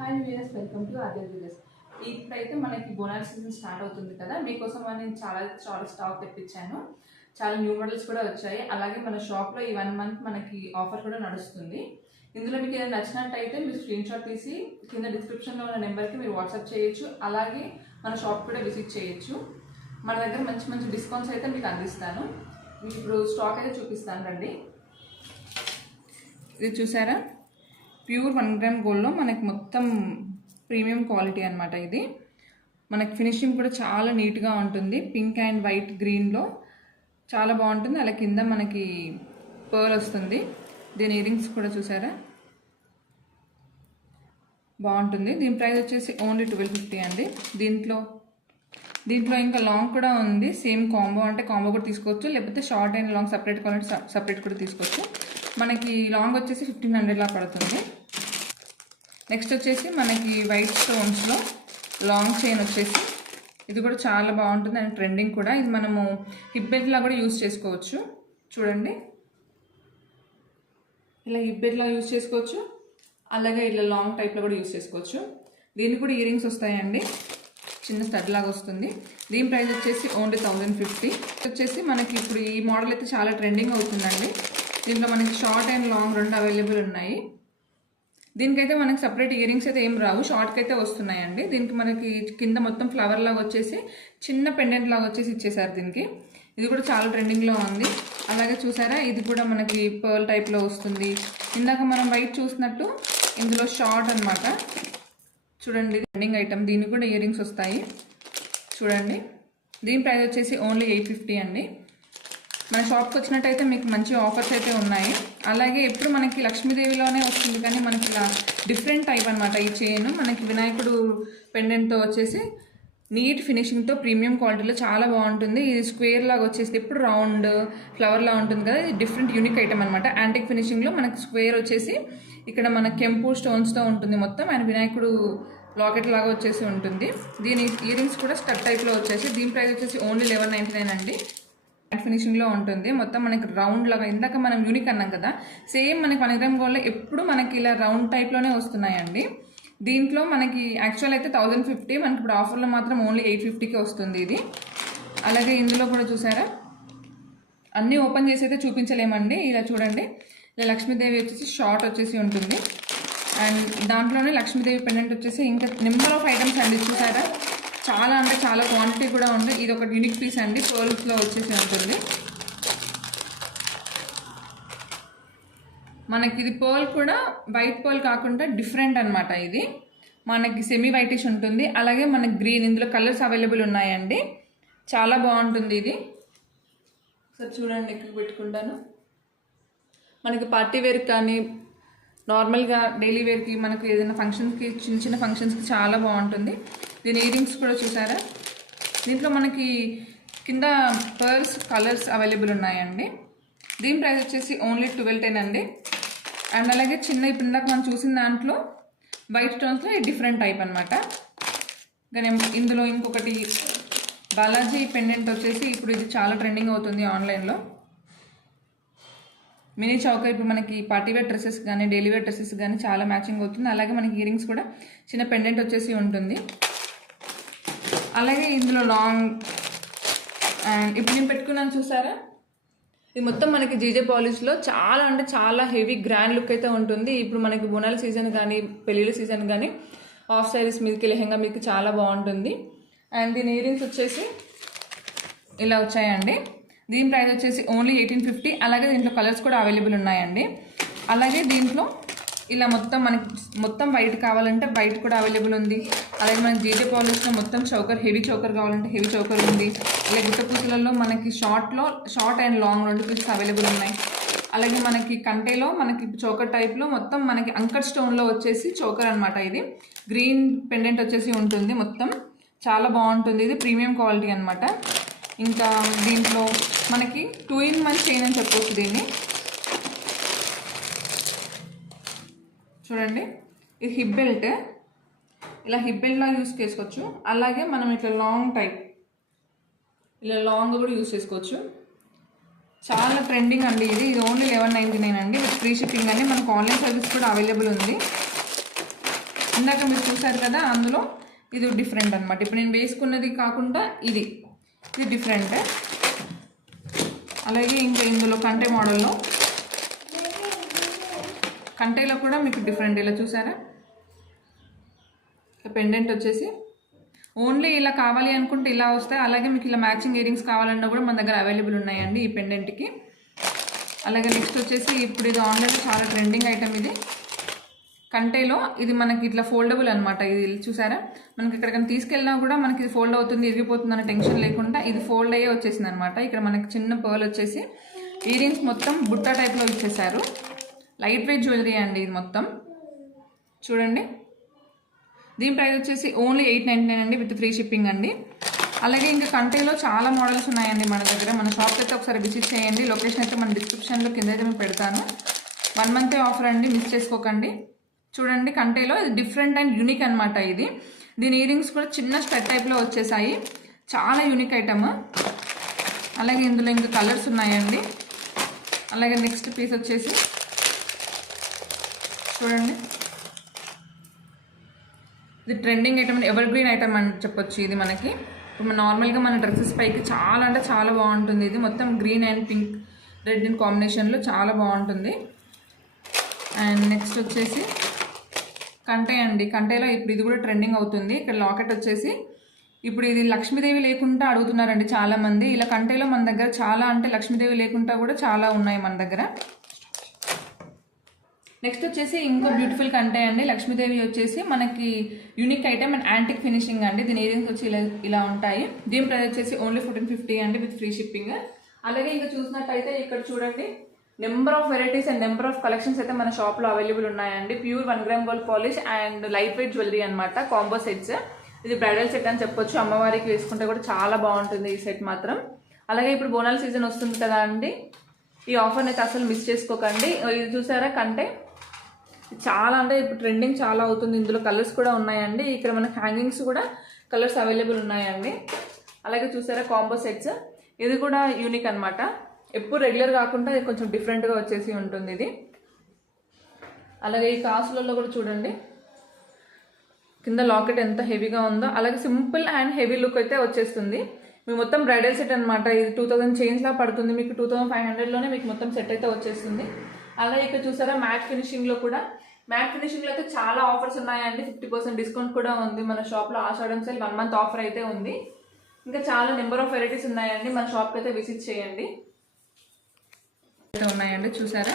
Hi viewers, welcome to Aryan viewers. ఇప్పుడైతే మనకి బోనాల సీజన్ స్టార్ట్ అవుతుంది కదా, మీకోసం నేను చాలా స్టాక్ తెప్పించాను. చాలా న్యూ మోడల్స్ కూడా వచ్చాయి. అలాగే మన షాప్లో ఈ 1 మంత్ మనకి ఆఫర్ కూడా నడుస్తుంది. ఇందులో మీకు ఏదైనా నచ్చినట్టయితే మీరు స్క్రీన్ షాట్ తీసి కింద డిస్క్రిప్షన్లో ఉన్న నెంబర్కి మీరు వాట్సాప్ చేయొచ్చు. అలాగే మన షాప్ కూడా విజిట్ చేయొచ్చు. మన దగ్గర మంచి మంచి డిస్కౌంట్స్ అయితే మీకు అందిస్తాను. మీకు ఇప్పుడు స్టాక్ అయితే చూపిస్తాను రండి. ఇది చూసారా, ప్యూర్ 1 గ్రామ్ గోల్డ్లో మనకి మొత్తం ప్రీమియం క్వాలిటీ అనమాట. ఇది మనకి ఫినిషింగ్ కూడా చాలా నీట్గా ఉంటుంది. పింక్ అండ్ వైట్ గ్రీన్లో చాలా బాగుంటుంది. అలా కింద మనకి పర్ల్ వస్తుంది. దీని ఇయరింగ్స్ కూడా చూసారా, బాగుంటుంది. దీని ప్రైస్ వచ్చేసి ఓన్లీ 1250 అండి. దీంట్లో ఇంకా లాంగ్ కూడా ఉంది. సేమ్ కాంబో అంటే కాంబో కూడా తీసుకోవచ్చు, లేకపోతే షార్ట్ అండ్ లాంగ్ సపరేట్ కావాలంటే సపరేట్ కూడా తీసుకోవచ్చు. మనకి లాంగ్ వచ్చేసి 1500లా పడుతుంది. నెక్స్ట్ వచ్చేసి మనకి వైట్ స్టోన్స్లో లాంగ్ చైన్ వచ్చేసి ఇది కూడా చాలా బాగుంటుంది అండ్ ట్రెండింగ్ కూడా. ఇది మనము హిప్ బెల్ట్లా కూడా యూజ్ చేసుకోవచ్చు. చూడండి, ఇలా హిప్ బెల్ట్లా యూజ్ చేసుకోవచ్చు, అలాగే ఇలా లాంగ్ టైప్లో కూడా యూజ్ చేసుకోవచ్చు. దీనికి కూడా ఇయరింగ్స్ వస్తాయండి, చిన్న స్టడ్ లాగా వస్తుంది. దీని ప్రైస్ వచ్చేసి ఓన్లీ 1050. వచ్చేసి మనకి ఇప్పుడు ఈ మోడల్ అయితే చాలా ట్రెండింగ్ అవుతుందండి. దీంట్లో మనకి షార్ట్ అండ్ లాంగ్ రెండు అవైలబుల్ ఉన్నాయి. దీనికైతే మనకి సపరేట్ ఇయరింగ్స్ అయితే ఏం రావు, షార్ట్కి అయితే వస్తున్నాయండి. దీనికి మనకి కింద మొత్తం ఫ్లవర్ లాగా వచ్చేసి చిన్న పెండెంట్ లాగా వచ్చేసి ఇచ్చేసారు దీనికి. ఇది కూడా చాలా ట్రెండింగ్లో ఉంది. అలాగే చూసారా, ఇది కూడా మనకి పర్ల్ టైప్లో వస్తుంది. ఇందాక మనం వైట్ చూసినట్టు ఇందులో షార్ట్ అనమాట. చూడండి, ట్రెండింగ్ ఐటమ్. దీనికి కూడా ఇయరింగ్స్ వస్తాయి. చూడండి, దీని ప్రైస్ వచ్చేసి ఓన్లీ 850 అండి. మన షాప్కి వచ్చినట్టయితే మీకు మంచి ఆఫర్స్ అయితే ఉన్నాయి. అలాగే ఎప్పుడు మనకి లక్ష్మీదేవిలోనే వస్తుంది, కానీ మనకి ఇలా డిఫరెంట్ టైప్ అనమాట. ఈ చైన్ మనకి వినాయకుడు పెండెంట్తో వచ్చేసి నీట్ ఫినిషింగ్తో ప్రీమియం క్వాలిటీలో చాలా బాగుంటుంది. ఇది స్క్వేర్ లాగా వచ్చేసి ఎప్పుడు రౌండ్ ఫ్లవర్ లాగా ఉంటుంది కదా, ఇది డిఫరెంట్ యూనిక్ ఐటమ్ అనమాట. యాంటిక్ ఫినిషింగ్లో మనకి స్క్వేర్ వచ్చేసి ఇక్కడ మన కెంపు స్టోన్స్తో ఉంటుంది మొత్తం. అండ్ వినాయకుడు లాకెట్ లాగా వచ్చేసి ఉంటుంది. దీని ఇయరింగ్స్ కూడా స్టడ్ టైప్లో వచ్చేసి దీని ప్రైస్ వచ్చేసి ఓన్లీ 1199 అండి. ఫినిషింగ్లో ఉంటుంది మొత్తం. మనకి రౌండ్ లాగా ఇందాక మనం యూనిక్ అన్నాం కదా, సేమ్ మనకి 1 గ్రామ్ గోల్డ్లో ఎప్పుడు మనకి ఇలా రౌండ్ టైప్లోనే వస్తున్నాయండి. దీంట్లో మనకి యాక్చువల్ అయితే 1050, మనకి ఇప్పుడు ఆఫర్లో మాత్రం ఓన్లీ 850కి వస్తుంది ఇది. అలాగే ఇందులో కూడా చూసారా, అన్నీ ఓపెన్ చేసి అయితే చూపించలేమండి. ఇలా చూడండి, ఇలా లక్ష్మీదేవి వచ్చేసి షార్ట్ వచ్చేసి ఉంటుంది. అండ్ దాంట్లోనే లక్ష్మీదేవి పెండెంట్ వచ్చేసి ఇంకా నెంబర్ ఆఫ్ ఐటమ్స్ అండి. చూసారా, చాలా అంటే చాలా క్వాంటిటీ కూడా ఉంది. ఇది ఒక యూనిక్ పీస్ అండి, పర్ల్స్లో వచ్చేసి ఉంటుంది. మనకి ఇది పర్ల్ కూడా వైట్ పర్ల్ కాకుండా డిఫరెంట్ అనమాట. ఇది మనకి సెమీ వైటిష్ ఉంటుంది. అలాగే మనకి గ్రీన్, ఇందులో కలర్స్ అవైలబుల్ ఉన్నాయండి. చాలా బాగుంటుంది ఇది. సార్ చూడండి, ఎక్కువ పెట్టుకుంటాను. మనకి పార్టీ వేర్కి కానీ నార్మల్గా డైలీ వేర్కి మనకు ఏదైనా ఫంక్షన్స్కి చిన్న చిన్న ఫంక్షన్స్కి చాలా బాగుంటుంది. దీని ఇయరింగ్స్ కూడా చూసారా, దీంట్లో మనకి కింద పర్ల్స్ కలర్స్ అవైలబుల్ ఉన్నాయండి. దీని ప్రైస్ వచ్చేసి ఓన్లీ 1210 అండి. అండ్ అలాగే చిన్న ఇప్పుడు ఇందాక మనం చూసిన దాంట్లో వైట్ స్టోన్స్లో డిఫరెంట్ టైప్ అనమాట. కానీ ఇందులో ఇంకొకటి బాలాజీ పెండెంట్ వచ్చేసి ఇప్పుడు ఇది చాలా ట్రెండింగ్ అవుతుంది ఆన్లైన్లో. మినీ చౌక ఇప్పుడు మనకి పార్టీవేర్ డ్రెస్సెస్ కానీ డైలీ వేర్ డ్రెస్సెస్ కానీ చాలా మ్యాచింగ్ అవుతుంది. అలాగే మనకి ఇయరింగ్స్ కూడా చిన్న పెండెంట్ వచ్చేసి ఉంటుంది. అలాగే ఇందులో లాంగ్ అండ్ ఇప్పుడు నేను పెట్టుకున్నాను చూసారా, ఇది మొత్తం మనకి జీజే పాలిష్లో చాలా అంటే చాలా హెవీ గ్రాండ్ లుక్ అయితే ఉంటుంది. ఇప్పుడు మనకి బోనాల సీజన్ కానీ పెళ్ళిళ్ళ సీజన్ కానీ హాఫ్ సారీస్ మీదకి లెహంగా మీదకి చాలా బాగుంటుంది. అండ్ దీని ఇయరింగ్స్ వచ్చేసి ఇలా వచ్చాయండి. దీని ప్రైస్ వచ్చేసి ఓన్లీ 1850. అలాగే దీంట్లో కలర్స్ కూడా అవైలబుల్ ఉన్నాయండి. అలాగే దీంట్లో ఇలా మొత్తం వైట్ కావాలంటే వైట్ కూడా అవైలబుల్ ఉంది. అలాగే మనకి జీజే పాలిష్లో మొత్తం చౌకర్, హెవీ చౌకర్ కావాలంటే హెవీ చౌకర్ ఉంది. అలాగే గుట్ట పూసలలో మనకి short and long 2 pieces available ఉన్నాయి. అలాగే మనకి కంటేలో మనకి చౌకర్ టైప్లో మొత్తం మనకి అంకర్ స్టోన్లో వచ్చేసి చౌకర్ అనమాట. ఇది గ్రీన్ పెండెంట్ వచ్చేసి ఉంటుంది మొత్తం. చాలా బాగుంటుంది, ఇది ప్రీమియం క్వాలిటీ అనమాట. ఇంకా దీంట్లో మనకి 2-in-1 చైన్ అని చెప్పవచ్చు దీన్ని. చూడండి, ఇది హిప్ బెల్ట్, ఇలా హిప్ బెల్ట్లా యూస్ చేసుకోవచ్చు. అలాగే మనం ఇట్లా లాంగ్ టైప్ ఇలా లాంగ్ కూడా యూస్ చేసుకోవచ్చు. చాలా ట్రెండింగ్ అండి ఇది. ఓన్లీ 1199 అండి విత్ ఫ్రీ షిప్పింగ్ అండి. మనకు ఆన్లైన్ సర్వీస్ కూడా అవైలబుల్ ఉంది. ఇందాక మీరు చూసారు కదా, అందులో ఇది డిఫరెంట్ అనమాట. ఇప్పుడు నేను వేసుకున్నది కాకుండా ఇది డిఫరెంట్. అలాగే ఇంకా ఇందులో కంటే మోడల్లో, కంటేలో కూడా మీకు డిఫరెంట్ ఇలా చూసారా, పెండెంట్ వచ్చేసి ఓన్లీ ఇలా కావాలి అనుకుంటే ఇలా వస్తాయి. అలాగే మీకు ఇలా మ్యాచింగ్ ఇయరింగ్స్ కావాలన్నా కూడా మన దగ్గర అవైలబుల్ ఉన్నాయండి ఈ పెండెంట్కి. అలాగే నెక్స్ట్ వచ్చేసి ఇప్పుడు ఇది ఆన్లైన్లో చాలా ట్రెండింగ్ ఐటమ్. ఇది కంటేలో, ఇది మనకి ఇట్లా ఫోల్డబుల్ అనమాట. ఇది చూసారా, మనకి ఎక్కడికైనా తీసుకెళ్ళినా కూడా మనకి ఇది ఫోల్డ్ అవుతుంది, ఇరిగిపోతుంది అనే టెన్షన్ లేకుండా ఇది ఫోల్డ్ అయ్యే వచ్చేసింది అనమాట. ఇక్కడ మనకి చిన్న పర్ల్ వచ్చేసి ఇయరింగ్స్ మొత్తం బుట్ట టైప్లో ఇచ్చేసారు. లైట్ వెయిట్ జ్యువెలరీ అండి ఇది మొత్తం. చూడండి, దీని ప్రైస్ వచ్చేసి ఓన్లీ 899 అండి, విత్ ఫ్రీ షిప్పింగ్ అండి. అలాగే ఇంకా కంటేలో చాలా మోడల్స్ ఉన్నాయండి మన దగ్గర. మన షాప్ అయితే ఒకసారి విజిట్ చేయండి. లొకేషన్ అయితే మన డిస్క్రిప్షన్లో కింద అయితే మీకు పెడతాను. 1 మంత్ ఆఫర్ అండి, మిస్ చేసుకోకండి. చూడండి, కంటేలో ఇది డిఫరెంట్ అండ్ యూనిక్ అనమాట. ఇది దీని ఇయరింగ్స్ కూడా చిన్న స్టెప్ టైప్లో వచ్చేసాయి. చాలా యూనిక్ ఐటమ్. అలాగే ఇందులో ఇంకా కలర్స్ ఉన్నాయండి. అలాగే నెక్స్ట్ పీస్ వచ్చేసి చూడండి, ఇది trending item, ever green item అని చెప్పొచ్చు. ఇది మనకి ఇప్పుడు నార్మల్గా మన డ్రెస్సెస్ పైకి చాలా అంటే చాలా బాగుంటుంది. ఇది మొత్తం green and pink red in కాంబినేషన్లో చాలా బాగుంటుంది. అండ్ నెక్స్ట్ వచ్చేసి కంటే అండి. కంటేలో ఇప్పుడు ఇది కూడా ట్రెండింగ్ అవుతుంది. ఇక్కడ లాకెట్ వచ్చేసి ఇప్పుడు ఇది లక్ష్మీదేవి లేకుండా అడుగుతున్నారండి చాలామంది. ఇలా కంటేలో మన దగ్గర చాలా అంటే లక్ష్మీదేవి లేకుండా కూడా చాలా ఉన్నాయి మన దగ్గర. నెక్స్ట్ వచ్చేసి ఇంకో బ్యూటిఫుల్ కంటే అండి. లక్ష్మీదేవి వచ్చేసి మనకి unique item and antique finishing అండి. దీని ఇయరింగ్స్ వచ్చి ఇలా ఉంటాయి. దీని ప్రైస్ వచ్చేసి ఓన్లీ 1450 అండి, విత్ ఫ్రీ షిప్పింగ్. అలాగే ఇంకా చూసినట్టయితే ఇక్కడ చూడండి, number of varieties and number of collections అయితే మన షాప్లో అవైలబుల్ ఉన్నాయండి. Pure 1 gram gold polish and light weight jewellery అనమాట. Combo sets. ఇది బ్రైడల్ సెట్ అని చెప్పొచ్చు. అమ్మవారికి వేసుకుంటే కూడా చాలా బాగుంటుంది ఈ సెట్ మాత్రం. అలాగే ఇప్పుడు బోనాల సీజన్ వస్తుంది కదా అండి, ఈ ఆఫర్ని అయితే అసలు మిస్ చేసుకోకండి. ఇది చూసారా కంటే, చాలా అంటే ఇప్పుడు ట్రెండింగ్ చాలా అవుతుంది. ఇందులో కలర్స్ కూడా ఉన్నాయండి. ఇక్కడ మనకి హ్యాంగింగ్స్ కూడా కలర్స్ అవైలబుల్ ఉన్నాయండి. అలాగే చూసారా కాంబో సెట్స్, ఇది కూడా యూనిక్ అనమాట. ఎప్పుడు రెగ్యులర్ కాకుండా ఇది కొంచెం డిఫరెంట్గా వచ్చేసి ఉంటుంది ఇది. అలాగే ఈ కాసులలో కూడా చూడండి, కింద లాకెట్ ఎంత హెవీగా ఉందో. అలాగే సింపుల్ అండ్ హెవీ లుక్ అయితే వచ్చేస్తుంది. మీకు మొత్తం బ్రైడల్ సెట్ అనమాట. ఇది 2000 చేంజ్లా పడుతుంది మీకు. 2500లోనే మీకు మొత్తం సెట్ అయితే వచ్చేస్తుంది. అలాగే ఇక్కడ చూసారా మ్యాట్ ఫినిషింగ్లో కూడా, మ్యాట్ ఫినిషింగ్లో అయితే చాలా ఆఫర్స్ ఉన్నాయండి. 50% డిస్కౌంట్ కూడా ఉంది మన షాప్లో. ఆషాఢం సేల్ 1 మంత్ ఆఫర్ అయితే ఉంది. ఇంకా చాలా నెంబర్ ఆఫ్ వెరైటీస్ ఉన్నాయండి. మన షాప్కి అయితే విజిట్ చేయండి. ఉన్నాయండి చూసారా,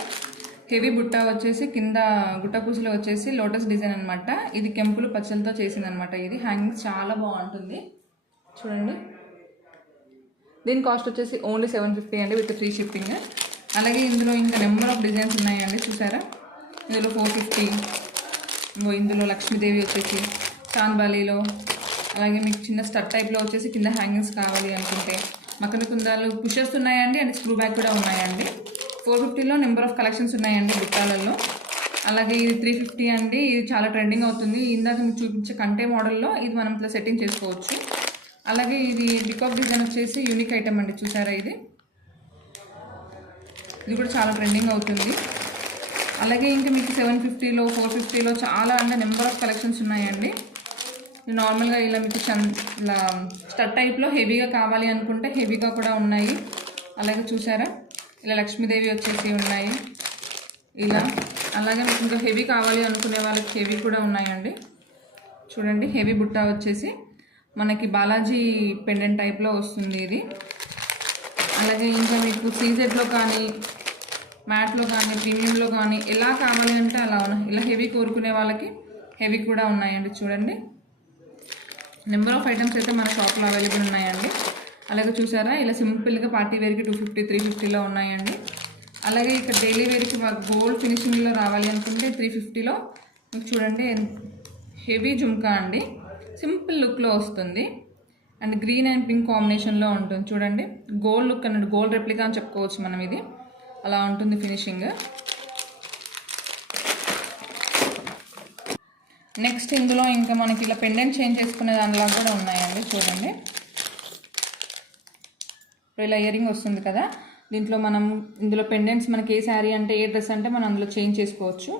హెవీ బుట్ట వచ్చేసి కింద గుట్ట పూసలో వచ్చేసి లోటస్ డిజైన్ అనమాట. ఇది కెంపులు పచ్చలతో చేసింది అనమాట. ఇది హ్యాంగింగ్ చాలా బాగుంటుంది చూడండి. దీని కాస్ట్ వచ్చేసి ఓన్లీ 750 అండి, విత్ ఫ్రీ షిప్పింగ్. అలాగే ఇందులో ఇంకా నెంబర్ ఆఫ్ డిజైన్స్ ఉన్నాయండి చూసారా. ఇందులో 450, ఇందులో లక్ష్మీదేవి వచ్చేసి చాంద్బాలీలో. అలాగే మీకు చిన్న స్టడ్ టైప్లో వచ్చేసి కింద హ్యాంగింగ్స్ కావాలి అనుకుంటే మకన కుందాలు పుషర్స్ ఉన్నాయండి. అండ్ స్క్రూ బ్యాక్ కూడా ఉన్నాయండి. 450లో నెంబర్ ఆఫ్ కలెక్షన్స్ ఉన్నాయండి బుట్టాలలో. అలాగే ఇది 350 అండి. ఇది చాలా ట్రెండింగ్ అవుతుంది. ఇందాక మీకు చూపించే కంటే మోడల్లో ఇది మనం ఇట్లా సెట్టింగ్ చేసుకోవచ్చు. అలాగే ఇది బికాక్ డిజైన్ వచ్చేసి యూనిక్ ఐటమ్ అండి చూసారా. ఇది కూడా చాలా ట్రెండింగ్ అవుతుంది. అలాగే ఇంకా మీకు 750లో 450లో చాలా అంటే నెంబర్ ఆఫ్ కలెక్షన్స్ ఉన్నాయండి. నార్మల్గా ఇలా మీకు ఇలా స్టడ్ టైప్లో హెవీగా కావాలి అనుకుంటే హెవీగా కూడా ఉన్నాయి. అలాగే చూసారా ఇలా లక్ష్మీదేవి వచ్చేసి ఉన్నాయి ఇలా. అలాగే మీకు ఇంకా హెవీ కావాలి అనుకునే వాళ్ళకి హెవీ కూడా ఉన్నాయండి. చూడండి, హెవీ బుట్ట వచ్చేసి మనకి బాలాజీ పెండెంట్ టైప్లో వస్తుంది ఇది. అలాగే ఇంకా మీకు సీజెడ్లో కానీ మ్యాట్లో కానీ ప్రీమియంలో కానీ ఎలా కావాలి అంటే అలా ఉన్నాయి. ఇలా హెవీ కోరుకునే వాళ్ళకి హెవీ కూడా ఉన్నాయండి. చూడండి, నెంబర్ ఆఫ్ ఐటమ్స్ అయితే మన షాప్లో అవైలబుల్ ఉన్నాయండి. అలాగే చూసారా ఇలా సింపుల్గా పార్టీ వేర్కి 250, 350లో ఉన్నాయండి. అలాగే ఇక్కడ డైలీ వేర్కి గోల్డ్ ఫినిషింగ్లో రావాలి అనుకుంటే 350లో మీకు చూడండి హెవీ జుమ్కా అండి. సింపుల్ లుక్లో వస్తుంది అండ్ గ్రీన్ అండ్ పింక్ కాంబినేషన్లో ఉంటుంది. చూడండి, గోల్డ్ లుక్ అన్నట్టు, గోల్డ్ రెప్లికా అని చెప్పుకోవచ్చు మనం. ఇది అలా ఉంటుంది ఫినిషింగ్. నెక్స్ట్ ఇందులో ఇంకా మనకి ఇలా పెండెంట్ చేంజ్ చేసుకునే దానిలా కూడా ఉన్నాయండి. చూడండి, ఇలా ఇయరింగ్ వస్తుంది కదా, దీంట్లో మనం ఇందులో పెండెంట్స్ మనకి ఏ శారీ అంటే ఏ డ్రెస్ అంటే మనం అందులో చేంజ్ చేసుకోవచ్చు.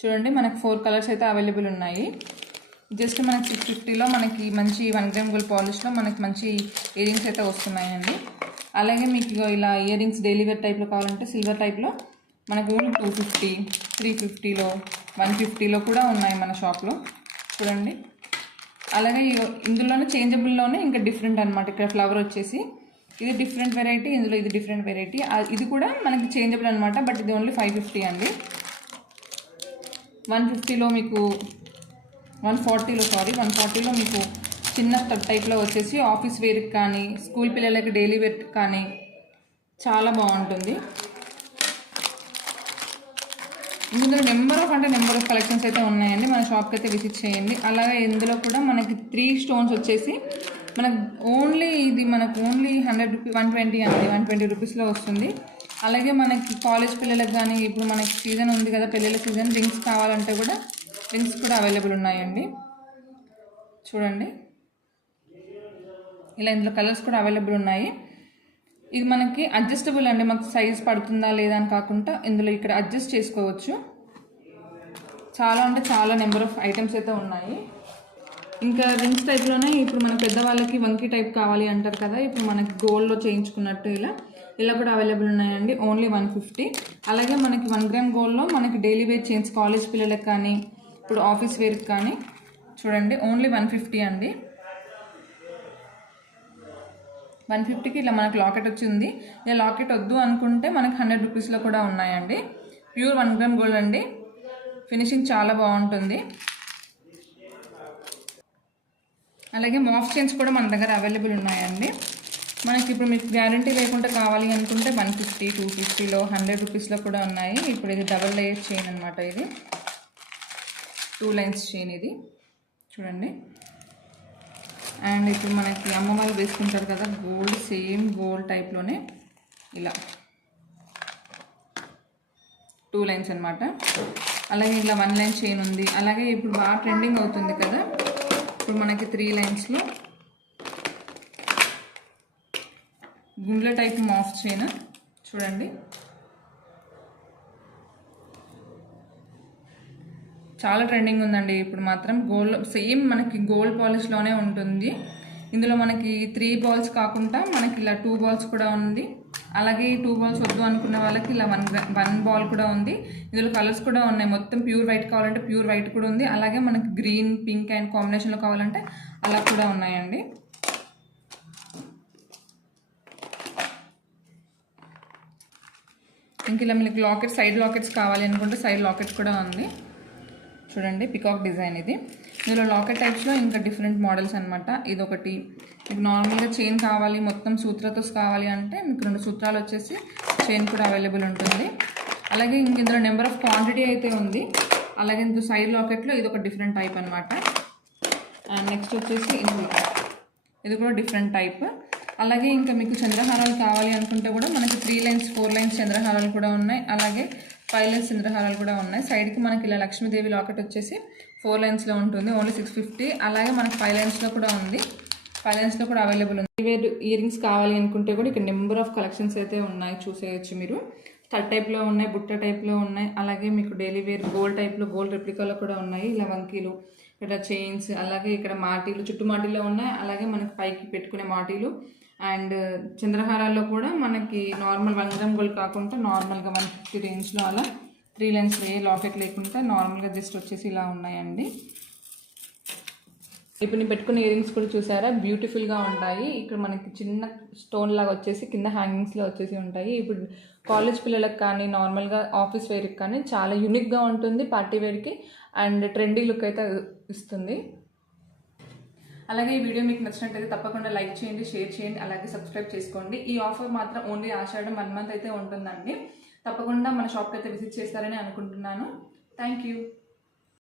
చూడండి, మనకు 4 కలర్స్ అయితే అవైలబుల్ ఉన్నాయి. జస్ట్ మనకి 650లో మనకి మంచి 1 గ్రామ్ గోల్డ్ పాలిష్లో మనకి మంచి ఇయర్ రింగ్స్ అయితే వస్తున్నాయండి. అలాగే మీకు ఇలా ఇయర్ రింగ్స్ డైలీ వేర్ టైప్లో కావాలంటే సిల్వర్ టైప్లో మనకు 250, 350లో, 150లో కూడా ఉన్నాయి మన షాప్లో చూడండి. అలాగే ఇందులోనే చేంజబుల్లోనే ఇంకా డిఫరెంట్ అనమాట. ఇక్కడ ఫ్లవర్ వచ్చేసి ఇది డిఫరెంట్ వెరైటీ, ఇందులో ఇది డిఫరెంట్ వెరైటీ. ఇది కూడా మనకి చేంజబుల్ అనమాట, బట్ ఇది ఓన్లీ 550 అండి. 150లో మీకు 140లో మీకు చిన్న స్టడ్ టైప్లో వచ్చేసి ఆఫీస్ వేర్కి కానీ స్కూల్ పిల్లలకి డైలీ వేర్ కానీ చాలా బాగుంటుంది. ఇందులో నెంబర్ ఆఫ్ కలెక్షన్స్ అయితే ఉన్నాయండి. మన షాప్కి అయితే విజిట్ చేయండి. అలాగే ఇందులో కూడా మనకి 3 స్టోన్స్ వచ్చేసి మనకు ఓన్లీ 100 రూపీస్ 120 అండి, 120 రూపీస్లో వస్తుంది. అలాగే మనకి కాలేజ్ పిల్లలకు కానీ ఇప్పుడు మనకి సీజన్ ఉంది కదా, పెళ్ళిళ్ళ సీజన్, రింగ్స్ కావాలంటే కూడా రింగ్స్ కూడా అవైలబుల్ ఉన్నాయండి. చూడండి ఇలా ఇందులో కలర్స్ కూడా అవైలబుల్ ఉన్నాయి. ఇది మనకి అడ్జస్టబుల్ అండి, మాకు సైజ్ పడుతుందా లేదా అని కాకుండా ఇందులో ఇక్కడ అడ్జస్ట్ చేసుకోవచ్చు. చాలా అంటే చాలా నెంబర్ ఆఫ్ ఐటమ్స్ అయితే ఉన్నాయి. ఇంకా రింగ్స్ టైప్లోనే ఇప్పుడు మన పెద్దవాళ్ళకి వంకీ టైప్ కావాలి అంటారు కదా, ఇప్పుడు మనకి గోల్డ్లో చేయించుకున్నట్టు ఇలా కూడా అవైలబుల్ ఉన్నాయండి. ఓన్లీ 150. అలాగే మనకి 1 గ్రామ్ గోల్డ్లో మనకి డైలీ వేర్ చైన్స్ కాలేజ్ పిల్లలకు కానీ ఇప్పుడు ఆఫీస్ వేర్కి కానీ చూడండి ఓన్లీ 150 అండి. 150కి ఇలా మనకు లాకెట్ వచ్చింది. ఇలా లాకెట్ వద్దు అనుకుంటే మనకి 100 రూపీస్లో కూడా ఉన్నాయండి. ప్యూర్ 1 గ్రామ్ గోల్డ్ అండి, ఫినిషింగ్ చాలా బాగుంటుంది. అలాగే మాఫ్ చైన్స్ కూడా మన దగ్గర అవైలబుల్ ఉన్నాయండి. మనకి ఇప్పుడు మీకు గ్యారంటీ లేకుండా కావాలి అనుకుంటే 150, 250లో, 100 రూపీస్లో కూడా ఉన్నాయి. ఇప్పుడు ఇది డబల్ లేయర్ చైన్ అనమాట. ఇది 2 లైన్స్ చైన్ ఇది చూడండి. అండ్ ఇప్పుడు మనకి అమ్మ వాళ్ళు వేసుకుంటారు కదా గోల్డ్, సేమ్ గోల్డ్ టైప్లోనే ఇలా 2 లైన్స్ అనమాట. అలాగే ఇలా 1 లైన్ చైన్ ఉంది. అలాగే ఇప్పుడు బాగా ట్రెండింగ్ అవుతుంది కదా, ఇప్పుడు మనకి 3 లైన్స్లో గుండ్ల టైప్ మాఫ్ చైన్ చూడండి. చాలా ట్రెండింగ్ ఉందండి ఇప్పుడు మాత్రం. గోల్డ్ సేమ్ మనకి గోల్డ్ పాలిష్లోనే ఉంటుంది. ఇందులో మనకి 3 బాల్స్ కాకుండా మనకి ఇలా 2 బాల్స్ కూడా ఉంది. అలాగే 2 బాల్స్ వద్దు అనుకున్న వాళ్ళకి ఇలా 1 బాల్ కూడా ఉంది. ఇందులో కలర్స్ కూడా ఉన్నాయి. మొత్తం ప్యూర్ వైట్ కావాలంటే ప్యూర్ వైట్ కూడా ఉంది. అలాగే మనకి గ్రీన్, పింక్ అండ్ కాంబినేషన్లో కావాలంటే అలా కూడా ఉన్నాయండి. ఇంక ఇలా మీకు లాకెట్, సైడ్ లాకెట్స్ కావాలి అనుకుంటే సైడ్ లాకెట్ కూడా ఉంది చూడండి. పికాక్ డిజైన్ ఇది. ఇందులో లాకెట్ టైప్స్లో ఇంకా డిఫరెంట్ మోడల్స్ అనమాట. ఇదొకటి మీకు నార్మల్గా చైన్ కావాలి, మొత్తం సూత్రతో కావాలి అంటే మీకు 2 సూత్రాలు వచ్చేసి చైన్ కూడా అవైలబుల్ ఉంటుంది. అలాగే ఇంక ఇందులో నెంబర్ ఆఫ్ క్వాంటిటీ అయితే ఉంది. అలాగే ఇందులో సైడ్ లాకెట్లో ఇది ఒక డిఫరెంట్ టైప్ అనమాట. అండ్ నెక్స్ట్ వచ్చేసి ఇది కూడా డిఫరెంట్ టైప్. అలాగే ఇంకా మీకు చంద్రహారాలు కావాలి అనుకుంటే కూడా మనకి 3 లైన్స్, 4 లైన్స్ చంద్రహారాలు కూడా ఉన్నాయి. అలాగే 5 లైన్స్ చంద్రహారాలు కూడా ఉన్నాయి. సైడ్కి మనకి ఇలా లక్ష్మీదేవి లాకెట్ వచ్చేసి 4 లైన్స్లో ఉంటుంది, ఓన్లీ 650. అలాగే మనకి 5 లైన్స్లో కూడా ఉంది, 5 లైన్స్లో కూడా అవైలబుల్ ఉంది. ఇయర్ రింగ్స్ కావాలి అనుకుంటే కూడా ఇక్కడ నెంబర్ ఆఫ్ కలెక్షన్స్ అయితే ఉన్నాయి, చూసేయచ్చు మీరు. స్టడ్ టైప్లో ఉన్నాయి, బుట్ట టైప్లో ఉన్నాయి. అలాగే మీకు డైలీ వేర్ గోల్డ్ టైప్లో, గోల్డ్ రెప్లికాలో కూడా ఉన్నాయి. ఇలా వంకీలు, ఇక్కడ చైన్స్, అలాగే ఇక్కడ మాటీలు, చుట్టు మాటీలో ఉన్నాయి. అలాగే మనకి పైకి పెట్టుకునే మాటీలు అండ్ చంద్రహారాల్లో కూడా మనకి నార్మల్ 1 గ్రామ్ గోల్డ్ కాకుండా నార్మల్గా 150 రేంజ్లో అలా 3 లైన్స్ లాకెట్ లేకుండా నార్మల్గా జస్ట్ వచ్చేసి ఇలా ఉన్నాయండి. ఇప్పుడు నేను పెట్టుకునే ఇయర్ రింగ్స్ కూడా చూసారా, బ్యూటిఫుల్గా ఉంటాయి. ఇక్కడ మనకి చిన్న స్టోన్ లాగా వచ్చేసి కింద హ్యాంగింగ్స్లో వచ్చేసి ఉంటాయి. ఇప్పుడు కాలేజ్ పిల్లలకు కానీ నార్మల్గా ఆఫీస్ వేర్కి కానీ చాలా యూనిక్గా ఉంటుంది, పార్టీ వేర్కి అండ్ ట్రెండీ లుక్ అయితే ఇస్తుంది. అలాగే ఈ వీడియో మీకు నచ్చినట్టయితే తప్పకుండా లైక్ చేయండి, షేర్ చేయండి, అలాగే సబ్స్క్రైబ్ చేసుకోండి. ఈ ఆఫర్ మాత్రం ఓన్లీ ఆషాఢం 1 మంత్ అయితే ఉంటుందండి. తప్పకుండా మన షాప్కి అయితే విజిట్ చేస్తారని అనుకుంటున్నాను. Thank you.